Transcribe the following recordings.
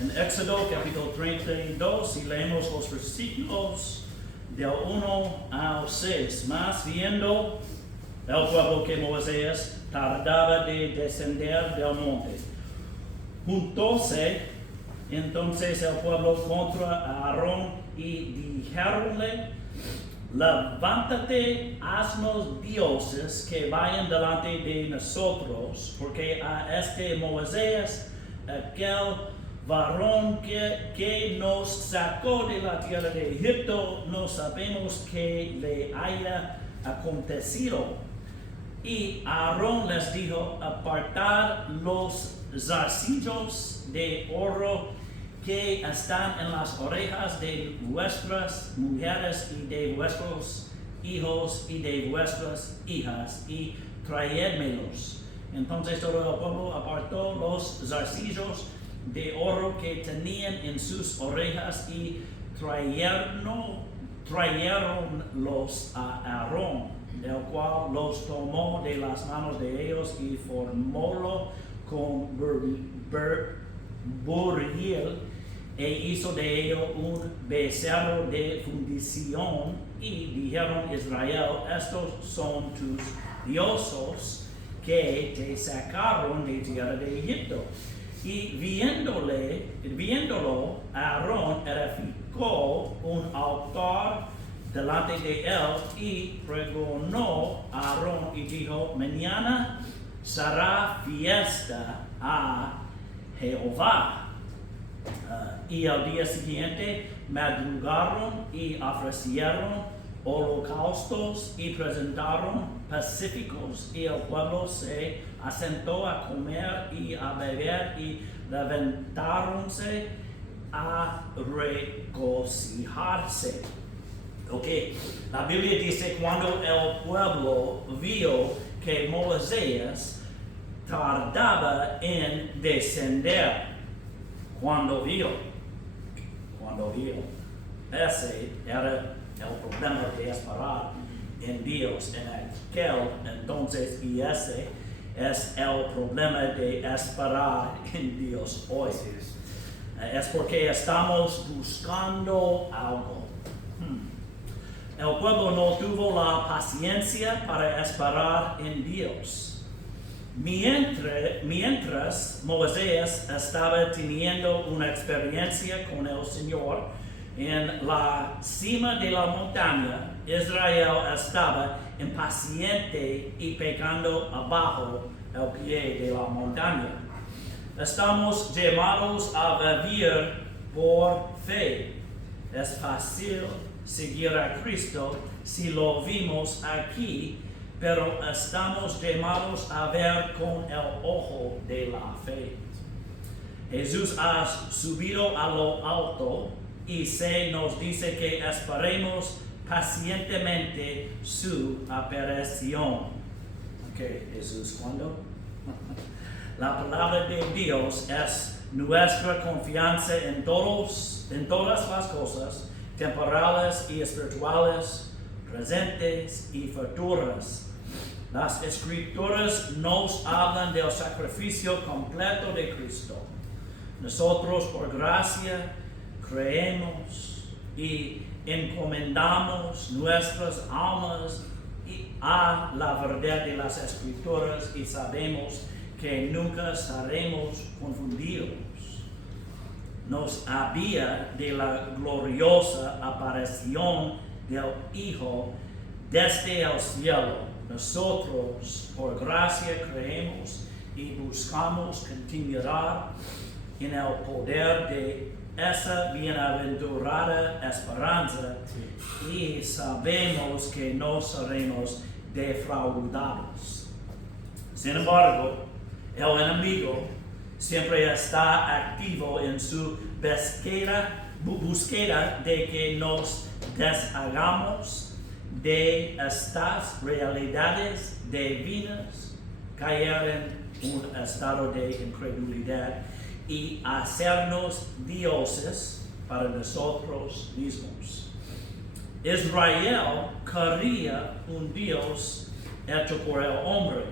En Éxodo capítulo 32, y leemos los versículos del 1 al 6. Mas viendo el pueblo que Moisés tardaba de descender del monte, juntóse entonces el pueblo contra Aarón y dijéronle: levántate, haznos dioses que vayan delante de nosotros, porque a este Moisés, aquel varón que nos sacó de la tierra de Egipto, no sabemos qué le haya acontecido. Y Aarón les dijo: apartad los zarcillos de oro que están en las orejas de vuestras mujeres y de vuestros hijos y de vuestras hijas, y traédmelos. Entonces todo el pueblo apartó los zarcillos de oro que tenían en sus orejas y trajeronlos a Aarón, el cual los tomó de las manos de ellos y formólo con buril, e hizo de ello un becerro de fundición. Y dijeron Israel: estos son tus dioses que te sacaron de tierra de Egipto. Y viéndolo, Aarón edificó un altar delante de él, y pregonó Aarón y dijo: mañana será fiesta a Jehová. Y al día siguiente madrugaron y ofrecieron holocaustos y presentaron pacíficos, y el pueblo se asentó a comer y a beber, y levantáronse a regocijarse. La Biblia dice: cuando el pueblo vio que Moisés tardaba en descender, cuando vio, ese era el problema de esperar en Dios en aquel entonces, y ese es el problema de esperar en Dios hoy. Es porque estamos buscando algo. El pueblo no tuvo la paciencia para esperar en Dios. Mientras Moisés estaba teniendo una experiencia con el Señor en la cima de la montaña, Israel estaba impaciente y pecando abajo el pie de la montaña. Estamos llamados a vivir por fe. Es fácil seguir a Cristo si lo vimos aquí, pero estamos llamados a ver con el ojo de la fe. Jesús ha subido a lo alto y se nos dice que esperemos pacientemente su aparición. Jesús, ¿cuándo? La palabra de Dios es nuestra confianza en todas las cosas, temporales y espirituales, presentes y futuras. Las Escrituras nos hablan del sacrificio completo de Cristo. Nosotros, por gracia, creemos y encomendamos nuestras almas a la verdad de las Escrituras, y sabemos que nunca estaremos confundidos. Nos había de la gloriosa aparición del Hijo desde el cielo. Nosotros, por gracia, creemos y buscamos continuar en el poder de esa bienaventurada esperanza, y sabemos que no seremos defraudados. Sin embargo, el enemigo siempre está activo en su búsqueda de que nos deshagamos de estas realidades divinas, caer en un estado de incredulidad y hacernos dioses para nosotros mismos. Israel quería un Dios hecho por el hombre.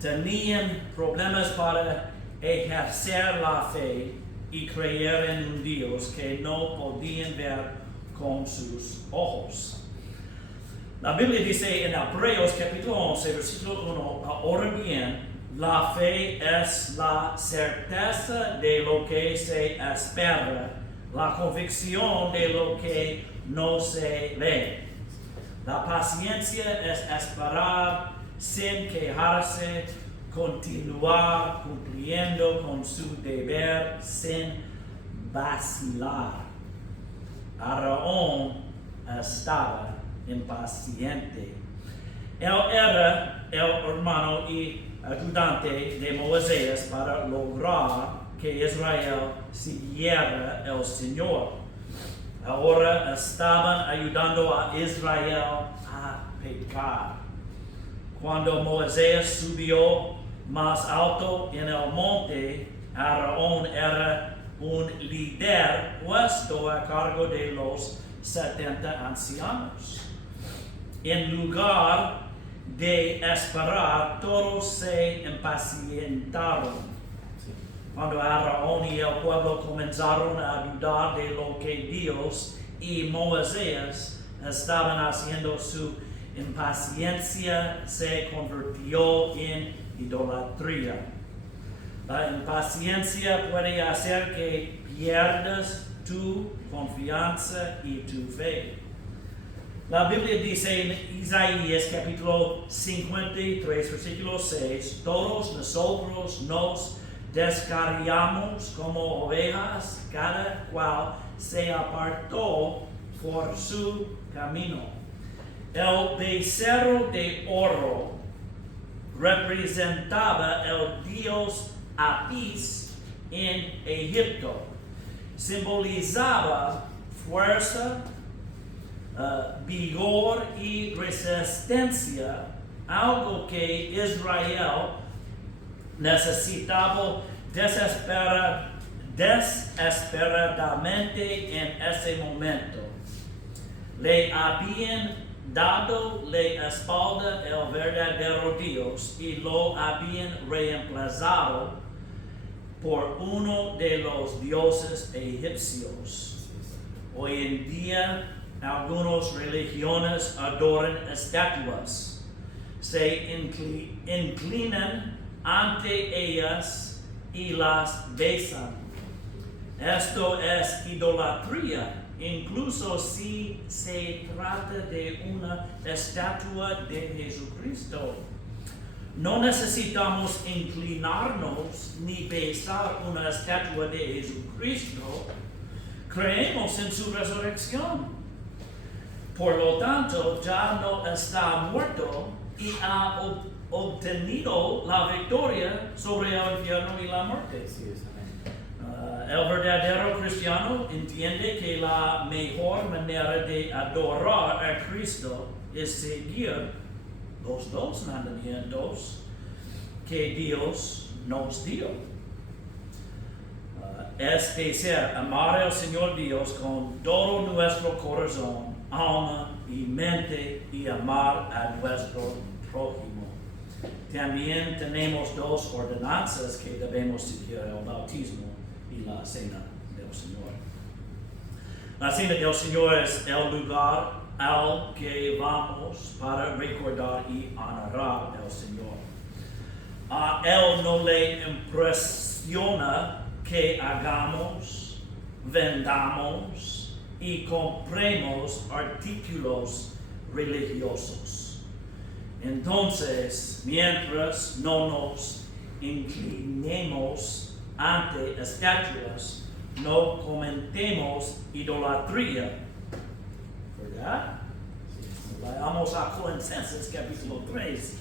Tenían problemas para ejercer la fe y creer en un Dios que no podían ver con sus ojos. La Biblia dice en Hebreos capítulo 11, versículo 1, ahora bien, la fe es la certeza de lo que se espera, la convicción de lo que no se ve. La paciencia es esperar sin quejarse, continuar cumpliendo con su deber sin vacilar. Aarón estaba impaciente. Él era el hermano y ayudante de Moisés para lograr que Israel siguiera el Señor. Ahora estaban ayudando a Israel a pecar. Cuando Moisés subió más alto en el monte, Aarón era un líder puesto a cargo de los 70 ancianos. En lugar de esperar, todos se impacientaron. Cuando Aarón y el pueblo comenzaron a dudar de lo que Dios y Moisés estaban haciendo, su impaciencia se convirtió en idolatría. La impaciencia puede hacer que pierdas tu confianza y tu fe. La Biblia dice en Isaías capítulo 53, versículo 6, todos nosotros nos descarriamos como ovejas, cada cual se apartó por su camino. El becerro de oro representaba el dios Apis en Egipto. Simbolizaba fuerza, vigor y resistencia, algo que Israel necesitaba desesperadamente en ese momento. Le habían dado la espalda al verdadero Dios y lo habían reemplazado por uno de los dioses egipcios. Hoy en día, algunas religiones adoran estatuas, se inclinan ante ellas y las besan. Esto es idolatría, incluso si se trata de una estatua de Jesucristo. No necesitamos inclinarnos ni besar una estatua de Jesucristo. Creemos en su resurrección. Por lo tanto, ya no está muerto y ha obtenido la victoria sobre el infierno y la muerte. El verdadero cristiano entiende que la mejor manera de adorar a Cristo es seguir los dos mandamientos que Dios nos dio. Es decir, amar al Señor Dios con todo nuestro corazón, alma y mente, y amar a nuestro prójimo. También tenemos dos ordenanzas que debemos seguir: el bautismo y la cena del Señor. La cena del Señor es el lugar al que vamos para recordar y honrar al Señor. A Él no le impresiona que hagamos, vendamos y compremos artículos religiosos. Entonces, mientras no nos inclinemos ante estatuas, no cometemos idolatría, ¿verdad? Vamos a Colosenses capítulo 3.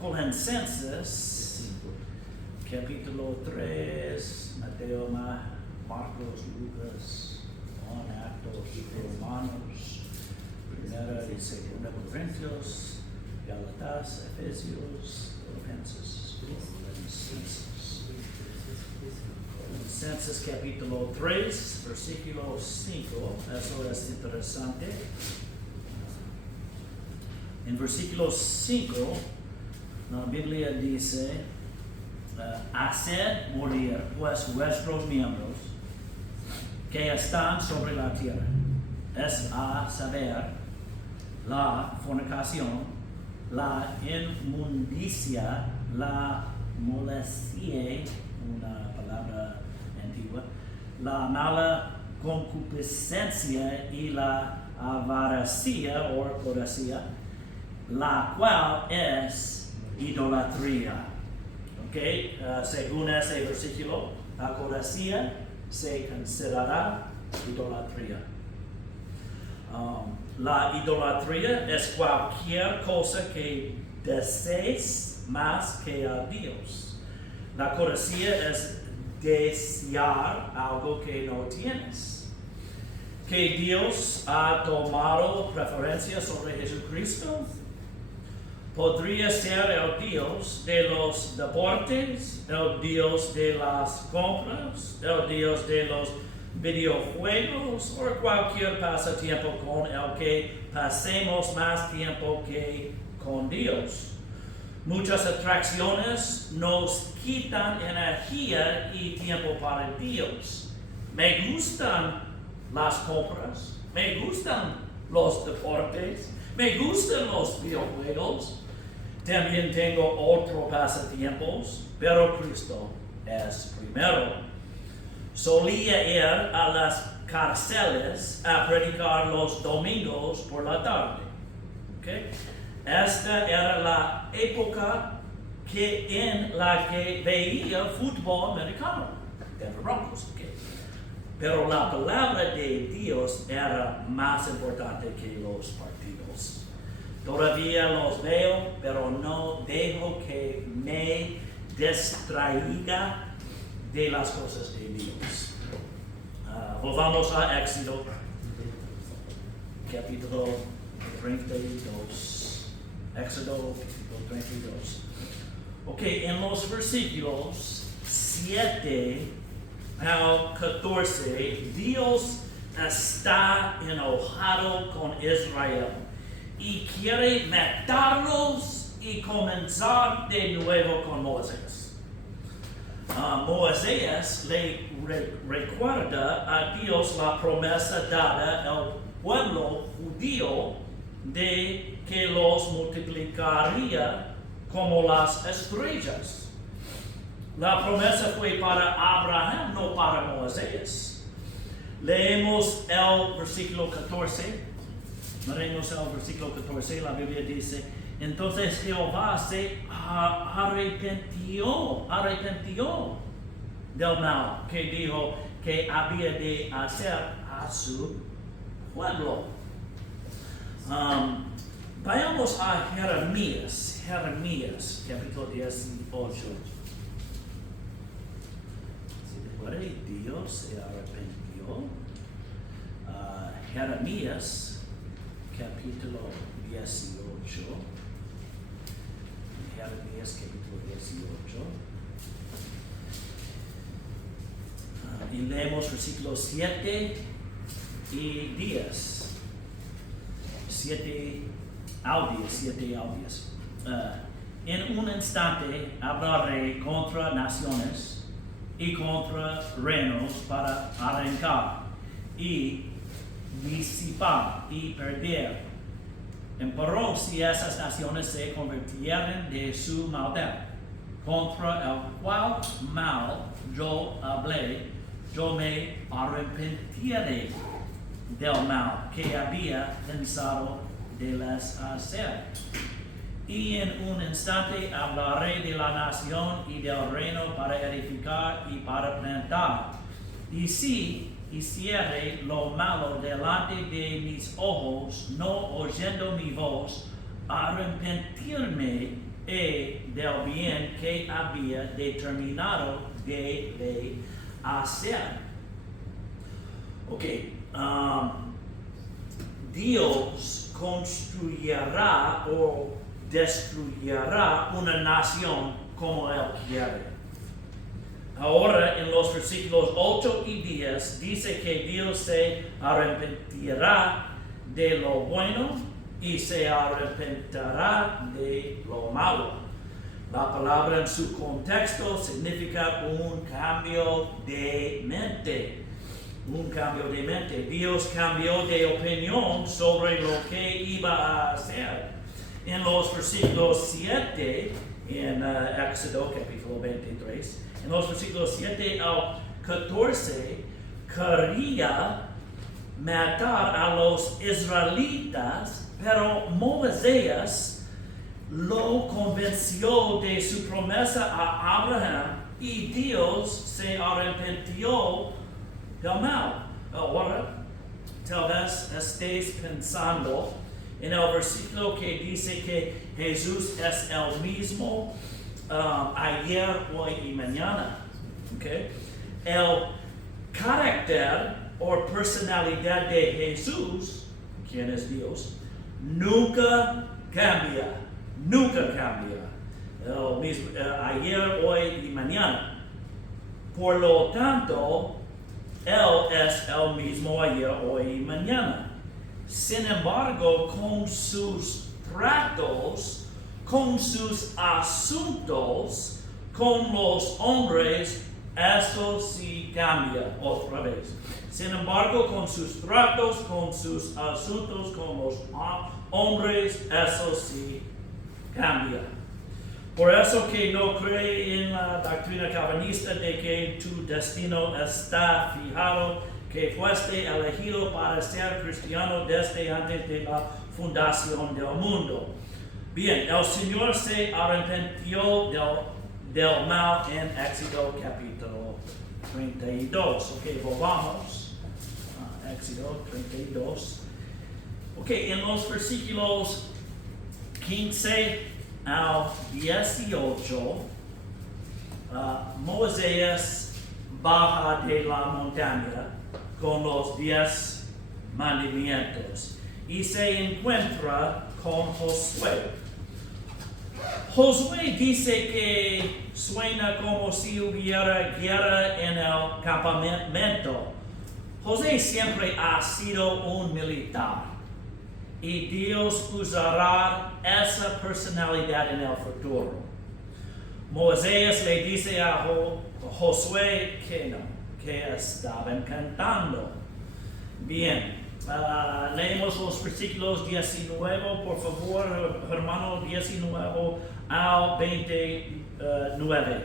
Colosenses capítulo 3, Mateo, Marcos, Lucas, Juan, Actos, Romanos, Primera y Segunda Corintios, Gálatas, Efesios, Filipenses, Colosenses capítulo 3, versículo 5, eso es interesante. En versículo 5, la Biblia dice: haced morir pues vuestros miembros que están sobre la tierra, es a saber, la fornicación, la inmundicia, la molestia, una palabra antigua, la mala concupiscencia y la avaricia o codicia, la cual es idolatría. Okay, según ese versículo, la codicia se considerará idolatría. La idolatría es cualquier cosa que desees más que a Dios. La codicia es desear algo que no tienes. Que Dios ha tomado preferencia sobre Jesucristo. Podría ser el Dios de los deportes, el Dios de las compras, el Dios de los videojuegos o cualquier pasatiempo con el que pasemos más tiempo que con Dios. Muchas atracciones nos quitan energía y tiempo para Dios. Me gustan las compras, me gustan los deportes, me gustan los videojuegos. También tengo otros pasatiempos, pero Cristo es primero. Solía ir a las cárceles a predicar los domingos por la tarde. ¿Okay? Esta era la época en la que veía fútbol americano, Denver Broncos. ¿Okay? Pero la palabra de Dios era más importante que los partidos. Todavía los veo, pero no dejo que me distraiga de las cosas de Dios. Volvamos a Éxodo, capítulo 32. Éxodo, capítulo 32. Ok, en los versículos 7 al 14, Dios está enojado con Israel y quiere matarlos y comenzar de nuevo con Moisés. Moisés le recuerda a Dios la promesa dada al pueblo judío de que los multiplicaría como las estrellas. La promesa fue para Abraham, no para Moisés. Leemos el versículo 14. Leemos el versículo 14, la Biblia dice: entonces Jehová se arrepintió del mal que dijo que había de hacer a su pueblo. Vayamos a Jeremías, capítulo 18. Si te puede, Dios se arrepintió. Jeremías, capítulo 18. Jeremías, capítulo 18. Y leemos versículos 7 y 10. 7 al 10. En un instante hablaré contra naciones y contra reinos para arrancar y disipar y perder. Pero si esas naciones se convirtieren de su maldad, contra el cual mal yo hablé, yo me arrepentiré del mal que había pensado de les hacer. Y en un instante hablaré de la nación y del reino para edificar y para plantar. Y si hiciere lo malo delante de mis ojos, no oyendo mi voz, arrepentirme del bien que había determinado de hacer. Ok, Dios construirá o destruirá una nación como Él quiere. Ahora en los versículos 8 y 10 dice que Dios se arrepentirá de lo bueno y se arrepentirá de lo malo. La palabra en su contexto significa un cambio de mente. Un cambio de mente. Dios cambió de opinión sobre lo que iba a hacer. En los versículos 7, en Éxodo capítulo 23, en los versículos 7 al 14, quería matar a los israelitas, pero Moisés lo convenció de su promesa a Abraham y Dios se arrepintió del mal. Ahora, tal vez estéis pensando en el versículo que dice que Jesús es el mismo ayer, hoy y mañana. Okay? El carácter o personalidad de Jesús, quien es Dios, nunca cambia. Nunca cambia. El mismo, ayer, hoy y mañana. Por lo tanto, Él es el mismo ayer, hoy y mañana. Sin embargo, con sus tratos, con sus asuntos, con los hombres, eso sí cambia otra vez. Sin embargo, con sus tratos, con sus asuntos, con los hombres, eso sí cambia. Por eso que no cree en la doctrina calvinista de que tu destino está fijado, que fuiste elegido para ser cristiano desde antes de la fundación del mundo. Bien, el Señor se arrepintió del mal en Éxodo capítulo 32. Ok, volvamos a Éxodo 32. Ok, en los versículos 15 al 18, Moisés baja de la montaña con los 10 mandamientos y se encuentra con Josué. Josué dice que suena como si hubiera guerra en el campamento. José siempre ha sido un militar y Dios usará esa personalidad en el futuro. Moisés le dice a Josué que no, que estaban cantando. Bien, leemos los versículos 19, por favor, hermano, 19 al 29.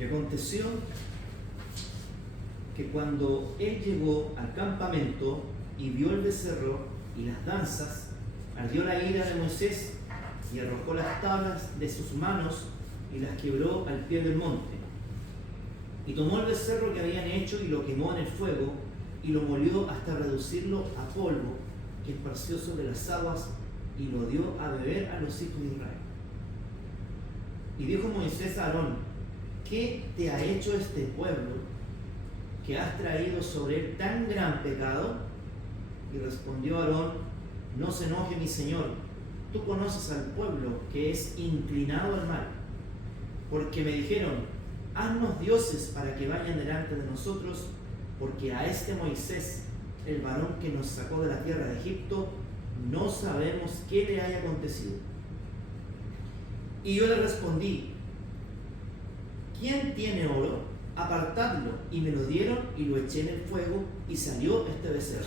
Y aconteció que cuando él llegó al campamento y vio el becerro y las danzas, ardió la ira de Moisés y arrojó las tablas de sus manos y las quebró al pie del monte. Y tomó el becerro que habían hecho y lo quemó en el fuego y lo molió hasta reducirlo a polvo, que esparció sobre las aguas y lo dio a beber a los hijos de Israel. Y dijo Moisés a Aarón: ¿qué te ha hecho este pueblo que has traído sobre él tan gran pecado? Y respondió Aarón: no se enoje mi señor, tú conoces al pueblo que es inclinado al mal, porque me dijeron: haznos dioses para que vayan delante de nosotros, porque a este Moisés, el varón que nos sacó de la tierra de Egipto, no sabemos qué le haya acontecido. Y yo le respondí: ¿quién tiene oro? Apartadlo. Y me lo dieron y lo eché en el fuego y salió este becerro.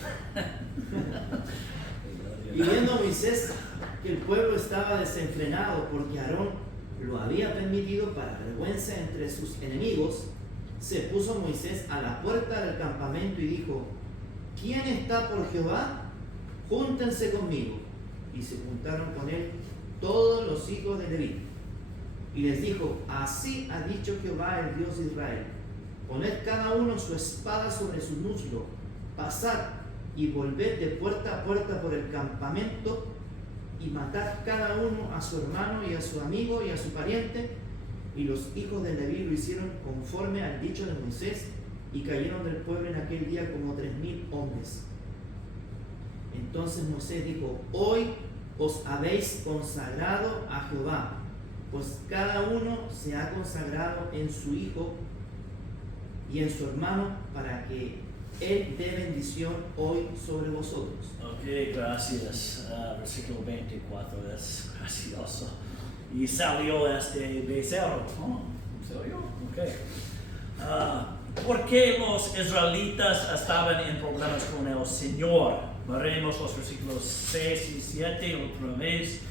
Y viendo Moisés que el pueblo estaba desenfrenado porque Aarón lo había permitido para vergüenza entre sus enemigos, se puso Moisés a la puerta del campamento y dijo: ¿quién está por Jehová? Júntense conmigo. Y se juntaron con él todos los hijos de Leví. Y les dijo: así ha dicho Jehová, el Dios de Israel: poned cada uno su espada sobre su muslo, pasad y volved de puerta a puerta por el campamento, y matad cada uno a su hermano y a su amigo y a su pariente. Y los hijos de Leví lo hicieron conforme al dicho de Moisés, y cayeron del pueblo en aquel día como 3,000 hombres. Entonces Moisés dijo: hoy os habéis consagrado a Jehová, pues cada uno se ha consagrado en su hijo y en su hermano, para que él dé bendición hoy sobre vosotros. Ok, gracias. Versículo 24 es gracioso. y salió este becerro. Oh, ¿salió? Ok. ¿Por qué los israelitas estaban en problemas con el Señor? Veremos los versículos 6 y 7 otra vez.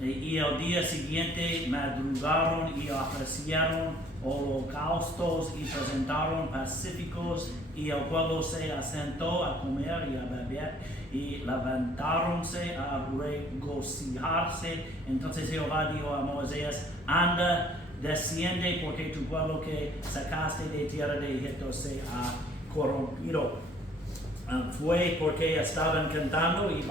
Y el día siguiente madrugaron y ofrecieron holocaustos y presentaron pacíficos, y el pueblo se asentó a comer y a beber, y levantáronse a regocijarse. Entonces Jehová dijo a Moisés: anda, desciende, porque tu pueblo que sacaste de tierra de Egipto se ha corrompido. Fue porque estaban cantando y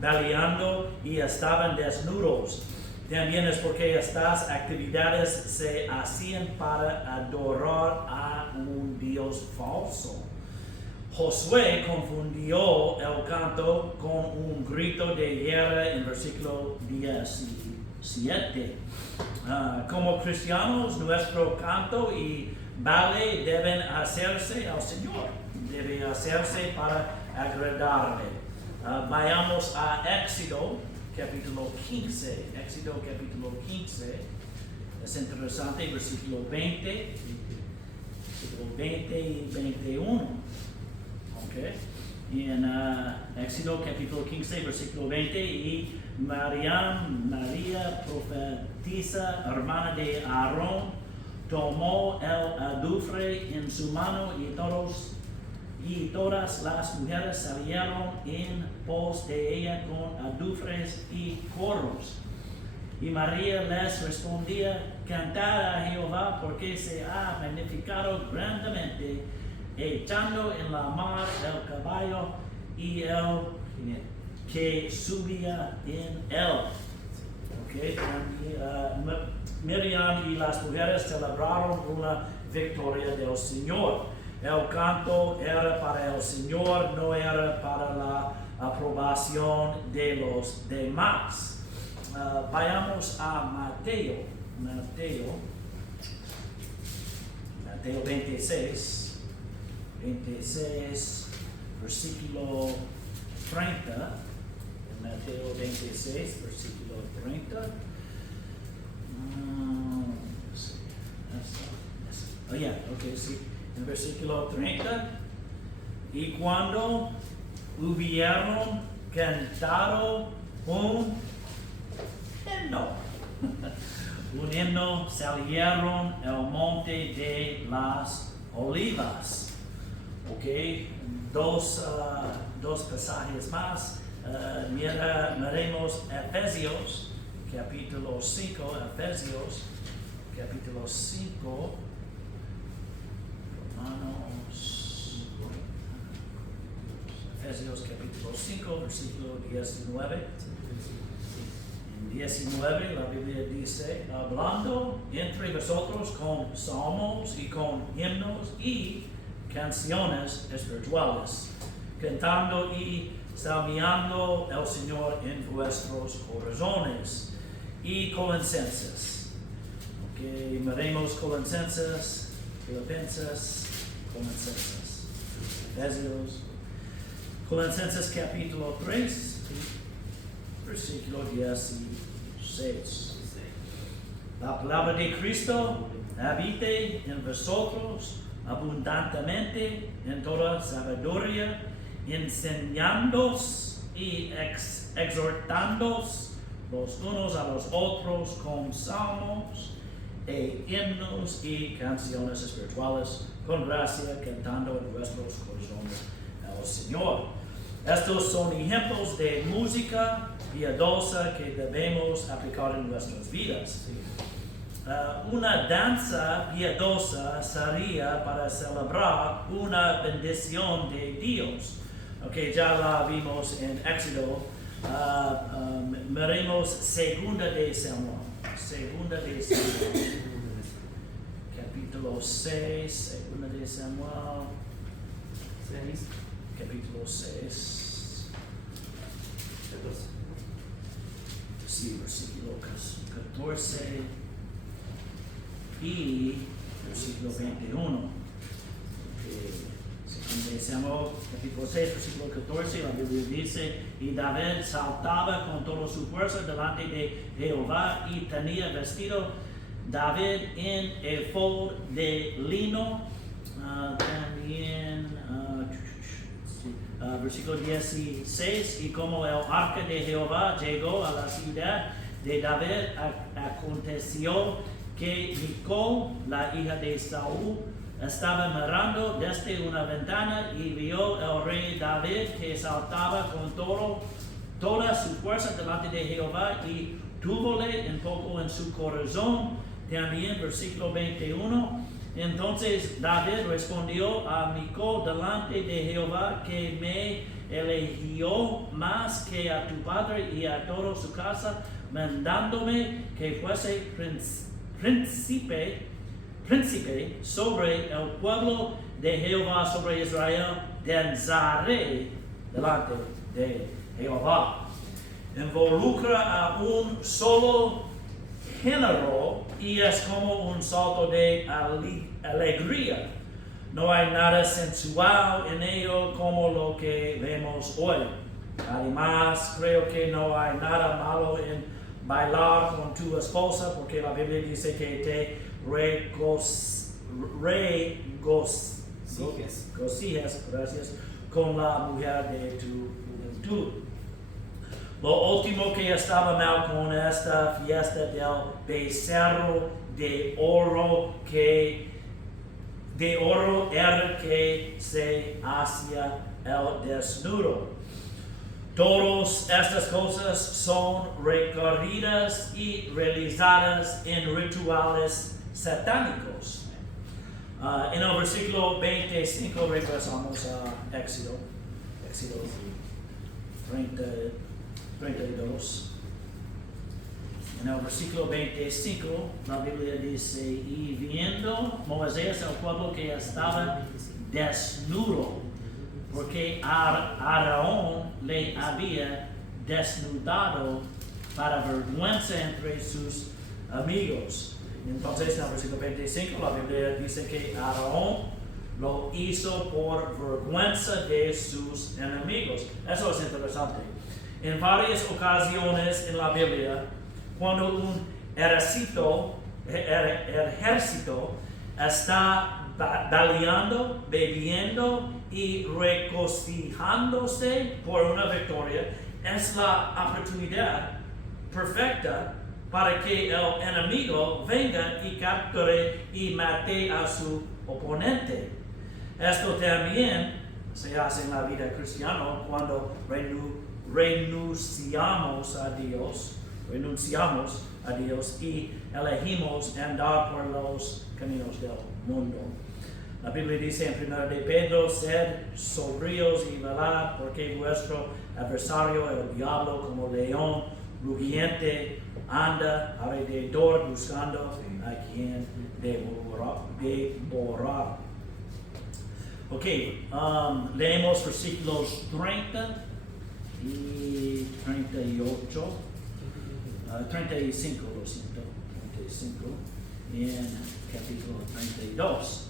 bailando y estaban desnudos. También es porque estas actividades se hacían para adorar a un Dios falso. Josué confundió el canto con un grito de guerra en versículo 17. Como cristianos, nuestro canto y baile deben hacerse al Señor. Debe hacerse para agradarle. Vayamos a Éxodo capítulo 15. Éxodo capítulo 15. Es interesante, versículo 20 y 21. Okay. Y en Éxodo capítulo 15, versículo 20, y María, profetisa, hermana de Aarón, tomó el azufre en su mano, y todas las mujeres salieron en pos de ella con azufres y coros. Y María les respondía: cantad a Jehová, porque se ha magnificado grandemente, echando en la mar el caballo y el que subía en él. Okay. Miriam y las mujeres celebraron una victoria del Señor. El canto era para el Señor, no era para la aprobación de los demás. Vayamos a Mateo 26, versículo 30. Mateo 26, versículo 30. Sí. En versículo 30. Y cuando hubieron cantado un himno, salieron al monte de las Olivas. Okay. Dos pasajes más. Miremos Efesios capítulo 5. Efesios capítulo 5. Efesios capítulo 5, versículo 19. En 19 la Biblia dice: hablando entre vosotros con salmos y con himnos y canciones espirituales, cantando y salmiando al Señor en vuestros corazones. Y Colosenses. Okay, miremos Colosenses, Filipenses, Colosenses, Efesios. Colosenses capítulo 3, versículo 16. La palabra de Cristo habite en vosotros abundantemente en toda sabiduría, enseñándoos y exhortándoos los unos a los otros con salmos e himnos y canciones espirituales, con gracia, cantando en vuestros corazones al Señor. Estos son ejemplos de música piadosa que debemos aplicar en nuestras vidas. Una danza piadosa sería para celebrar una bendición de Dios. Okay, ya la vimos en Éxodo. Veremos segunda de Samuel. Capítulo 6, segunda de Samuel. Capítulo 6. 14. Sí, versículo 14 y versículo 21. Empecemos capítulo 6, versículo 14, la Biblia dice, y David saltaba con toda su fuerza delante de Jehová y tenía vestido David en efod de lino. También, versículo 16, y como el arca de Jehová llegó a la ciudad de David, aconteció que Mical, la hija de Saúl, estaba mirando desde una ventana y vio el rey David que saltaba con toda su fuerza delante de Jehová y túvole un poco en su corazón. También versículo 21. Entonces David respondió a Mical delante de Jehová, que me eligió más que a tu padre y a toda su casa, mandándome que fuese príncipe sobre el pueblo de Jehová, sobre Israel. Danzaré delante de Jehová. Involucra a un solo género y es como un salto de alegría. No hay nada sensual en ello como lo que vemos hoy. Además, creo que no hay nada malo en bailar con tu esposa, porque la Biblia dice que te regocijas, gracias, con la mujer de tu juventud. Lo último que estaba mal con esta fiesta del becerro de oro era que se hacía el desnudo. Todas estas cosas son recorridas y realizadas en rituales satánicos. En el versículo 25 regresamos a Éxodo 32. En el versículo 25, la Biblia dice, y viendo Moisés el pueblo que estaba desnudo, porque Aarón le había desnudado para vergüenza entre sus amigos. Entonces, en el versículo 25, la Biblia dice que Aarón lo hizo por vergüenza de sus enemigos. Eso es interesante. En varias ocasiones en la Biblia, cuando un ejército está baleando, bebiendo y regocijándose por una victoria, es la oportunidad perfecta para que el enemigo venga y capture y mate a su oponente. Esto también se hace en la vida cristiana cuando renunciamos a Dios y elegimos andar por los caminos del mundo. La Biblia dice en 1 de Pedro, sed sobrios y velad, porque vuestro adversario, el diablo, como león rugiente, anda alrededor buscando a quien devorar. Ok, leemos versículos 30 y 38, 35, lo siento, 35, en capítulo 32.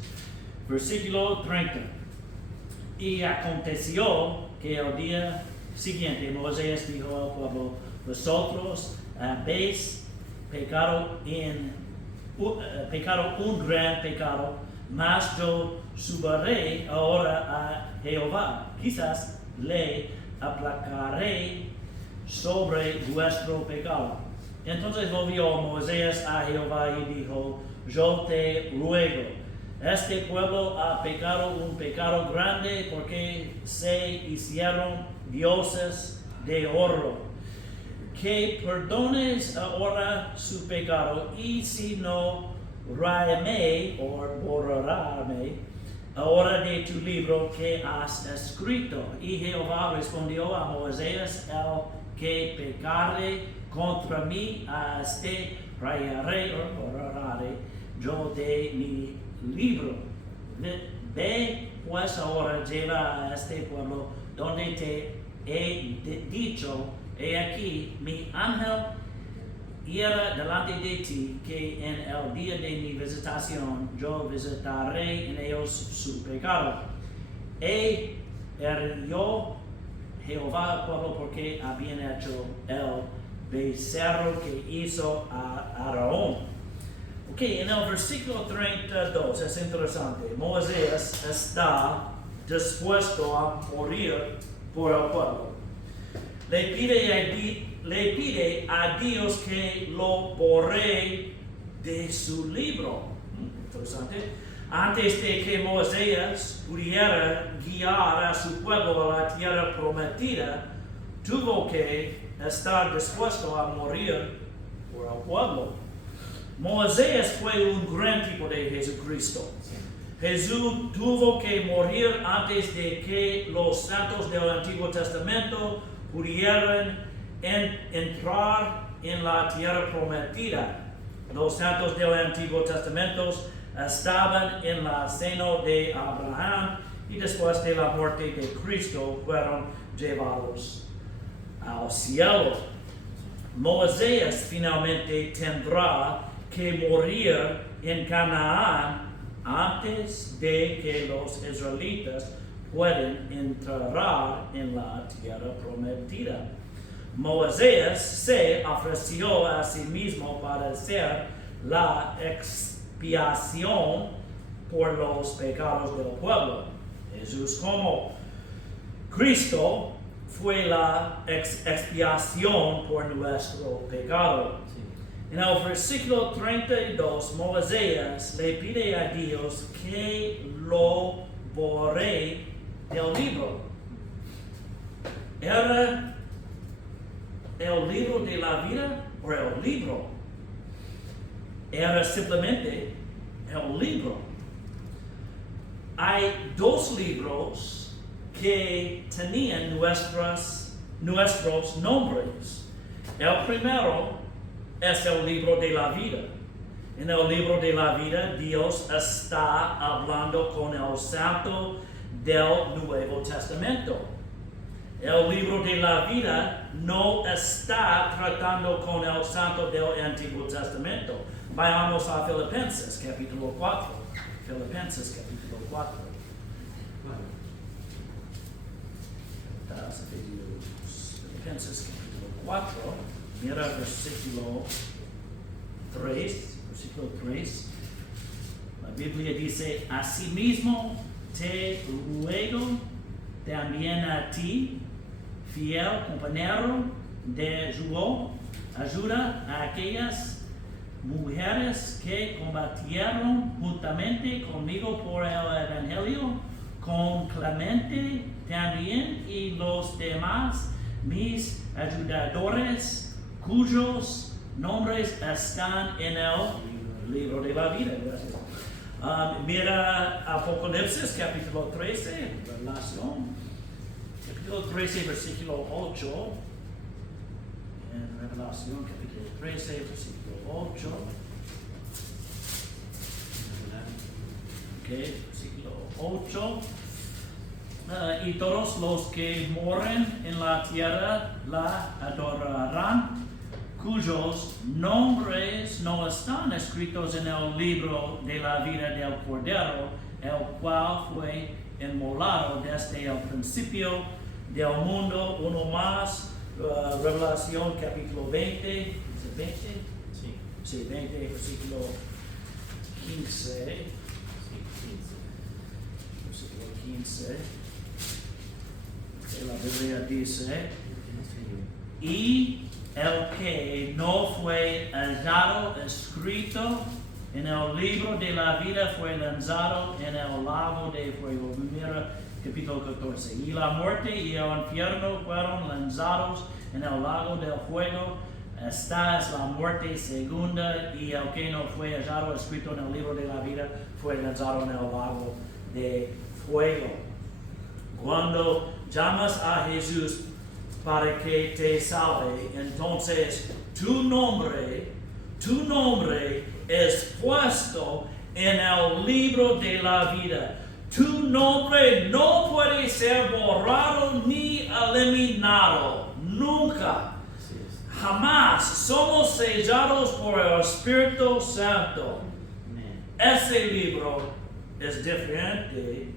Versículo 30. Y aconteció que el día siguiente Moisés dijo al pueblo, vosotros habéis pecado un gran pecado, mas yo subiré ahora a Jehová, quizás le aplacaré sobre vuestro pecado. Entonces volvió Moisés a Jehová y dijo, yo te ruego, este pueblo ha pecado un pecado grande porque se hicieron dioses de oro. Que perdones ahora su pecado, y si no, ráeme o borrarme ahora de tu libro que has escrito. Y Jehová respondió a Moisés, el que pecare contra mí, a este rayaré o borraré yo de mi libro. Ve pues ahora, lleva a este pueblo donde te he dicho, he aquí, mi ángel irá delante de ti, que en el día de mi visitación yo visitaré en ellos su pecado. hirió Jehová al pueblo porque habían hecho el becerro que hizo a Aarón. Ok, en el versículo 32 es interesante. Moisés está dispuesto a morir por el pueblo. Le pide a Dios que lo borre de su libro. Interesante. Antes de que Moisés pudiera guiar a su pueblo a la tierra prometida, tuvo que estar dispuesto a morir por el pueblo. Moisés fue un gran tipo de Jesucristo. Jesús tuvo que morir antes de que los santos del Antiguo Testamento pudieran entrar en la tierra prometida. Los santos del Antiguo Testamento estaban en el seno de Abraham y después de la muerte de Cristo fueron llevados al cielo. Moisés finalmente tendrá que morir en Canaán antes de que los israelitas puedan entrar en la tierra prometida. Moisés se ofreció a sí mismo para ser la expiación por los pecados del pueblo. Jesús como Cristo fue la expiación por nuestro pecado. En el versículo 32, Moisés le pide a Dios que lo borre del libro. ¿Era el libro de la vida o el libro? Era simplemente el libro. Hay dos libros que tenían nuestros nombres. El primero es el libro de la vida. En el libro de la vida, Dios está hablando con el santo del Nuevo Testamento. El libro de la vida no está tratando con el santo del Antiguo Testamento. Vayamos a Filipenses capítulo 4. Filipenses capítulo 4. Filipenses capítulo 4. Mira versículo 3. La Biblia dice: asimismo te ruego también a ti, fiel compañero de yugo, ayuda a aquellas mujeres que combatieron juntamente conmigo por el Evangelio, con Clemente también y los demás mis ayudadores, cuyos nombres están en el libro de la vida. Gracias. Mira Apocalipsis capítulo 13, Revelación, capítulo 13, versículo 8. En Revelación capítulo 13, versículo 8. Versículo 8. Y todos los que moren en la tierra la adorarán, cuyos nombres no están escritos en el libro de la vida del Cordero, el cual fue inmolado desde el principio del mundo. Uno más, Revelación capítulo 20, ¿es el 20? Sí, 20, versículo 15. Versículo 15. La Biblia dice: y el que no fue hallado escrito en el libro de la vida fue lanzado en el lago de fuego. Mira capítulo 14. Y la muerte y el infierno fueron lanzados en el lago del fuego. Esta es la muerte segunda, y el que no fue hallado escrito en el libro de la vida fue lanzado en el lago de fuego. Cuando llamas a Jesús para que te salve, entonces tu nombre es puesto en el libro de la vida. Tu nombre no puede ser borrado ni eliminado, nunca. Jamás. Somos sellados por el Espíritu Santo. Ese libro es diferente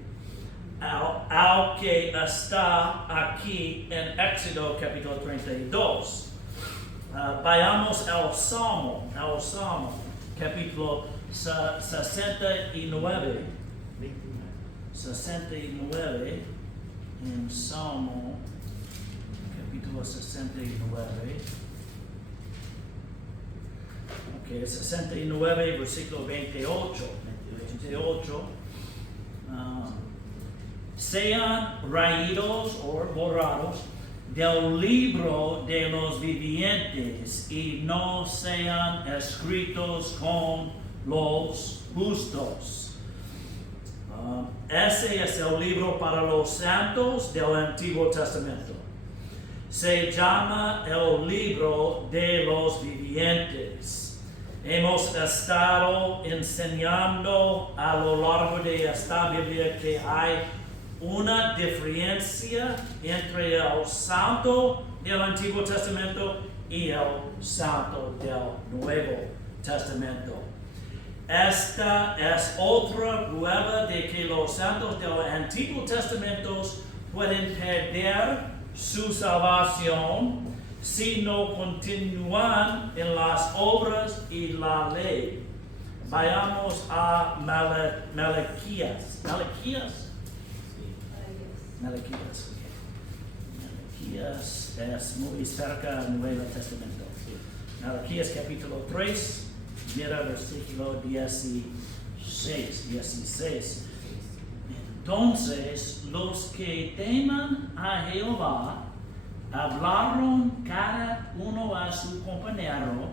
al que está aquí en Éxodo capítulo 32. Vayamos al Salmo, capítulo 69. 69, en Salmo, capítulo 69. Ok, 69, versículo 28. Sean raídos o borrados del libro de los vivientes y no sean escritos con los justos. Ese es el libro para los santos del Antiguo Testamento. Se llama el libro de los vivientes. Hemos estado enseñando a lo largo de esta Biblia que hay una diferencia entre el santo del Antiguo Testamento y el santo del Nuevo Testamento. Esta es otra prueba de que los santos del Antiguo Testamento pueden perder su salvación si no continúan en las obras y la ley. Vayamos a Malaquías. Malaquías es muy cerca del Nuevo Testamento. Malaquías capítulo 3, mira versículo 16. Entonces los que teman a Jehová hablaron cada uno a su compañero,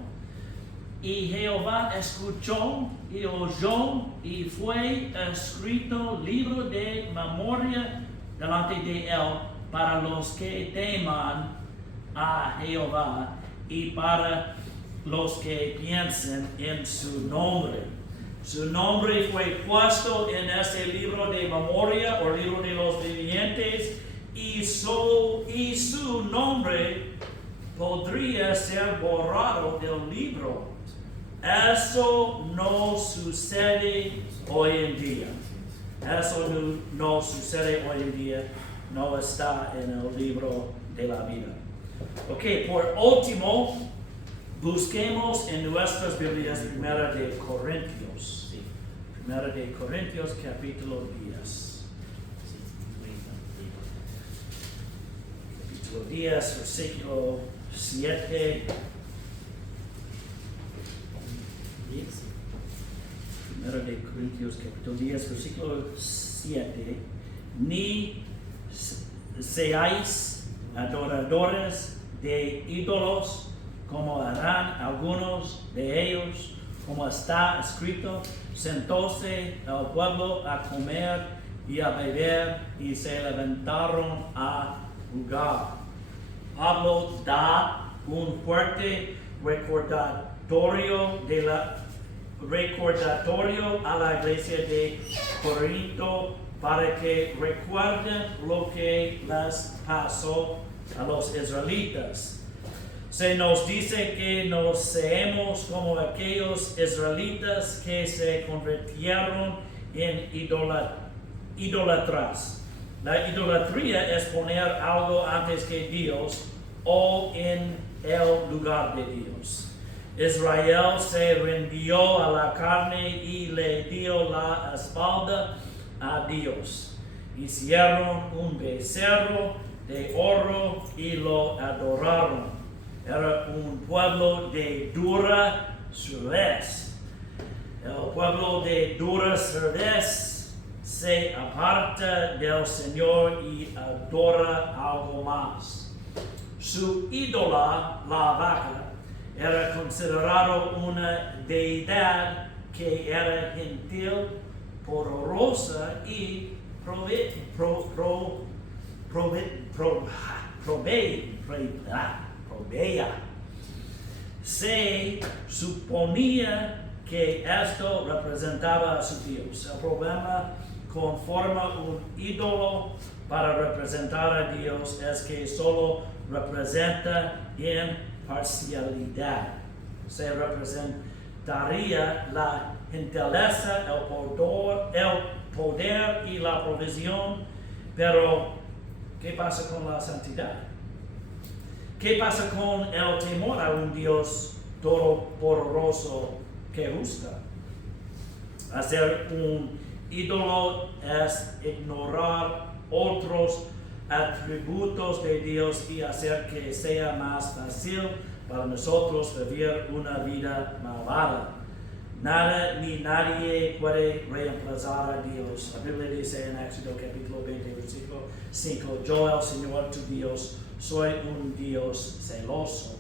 y Jehová escuchó y oyó, y fue escrito libro de memoria delante de él para los que teman a Jehová y para los que piensen en su nombre. Su nombre fue puesto en ese libro de memoria o libro de los vivientes, y su nombre podría ser borrado del libro. Eso no sucede hoy en día. No sucede hoy en día. No está en el libro de la vida. Ok, por último, busquemos en nuestras Biblias Primera de Corintios. Primera de Corintios capítulo 10. Capítulo 10, versículo 7. Primera de Corintios capítulo 10, versículo 7. Ni seáis adoradores de ídolos, como harán algunos de ellos, como está escrito: sentóse el pueblo a comer y a beber, y se levantaron a jugar. Pablo da un fuerte recordatorio a la iglesia de Corinto para que recuerden lo que les pasó a los israelitas. Se nos dice que no seamos como aquellos israelitas que se convirtieron en idólatras. La idolatría es poner algo antes que Dios o en el lugar de Dios. Israel se rindió a la carne y le dio la espalda a Dios. Hicieron un becerro de oro y lo adoraron. Era un pueblo de dura cerveza. El pueblo de dura cerveza se aparta del Señor y adora algo más. Su ídola, la vaca, era considerado una deidad que era gentil, poderosa y proveía. Se suponía que esto representaba a su Dios. El problema con formar un ídolo para representar a Dios es que solo representa en parcialidad. Se representaría la gentileza, el poder y la provisión, pero ¿qué pasa con la santidad? ¿Qué pasa con el temor a un Dios todopoderoso que gusta? Hacer un ídolo es ignorar otros atributos de Dios y hacer que sea más fácil para nosotros vivir una vida malvada. Nada ni nadie puede reemplazar a Dios. La Biblia dice en Éxodo capítulo 20, versículo 5, yo el Señor tu Dios soy un Dios celoso.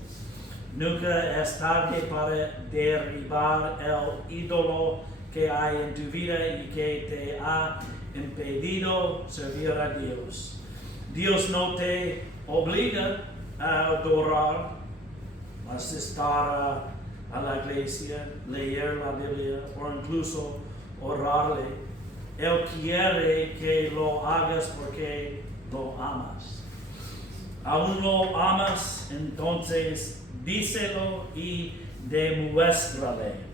Nunca es tarde para derribar el ídolo que hay en tu vida y que te ha impedido servir a Dios. Dios no te obliga a adorar, a asistir a la iglesia, leer la Biblia o incluso orarle. Él quiere que lo hagas porque lo amas. ¿Aún lo amas? Entonces díselo y demuéstrale.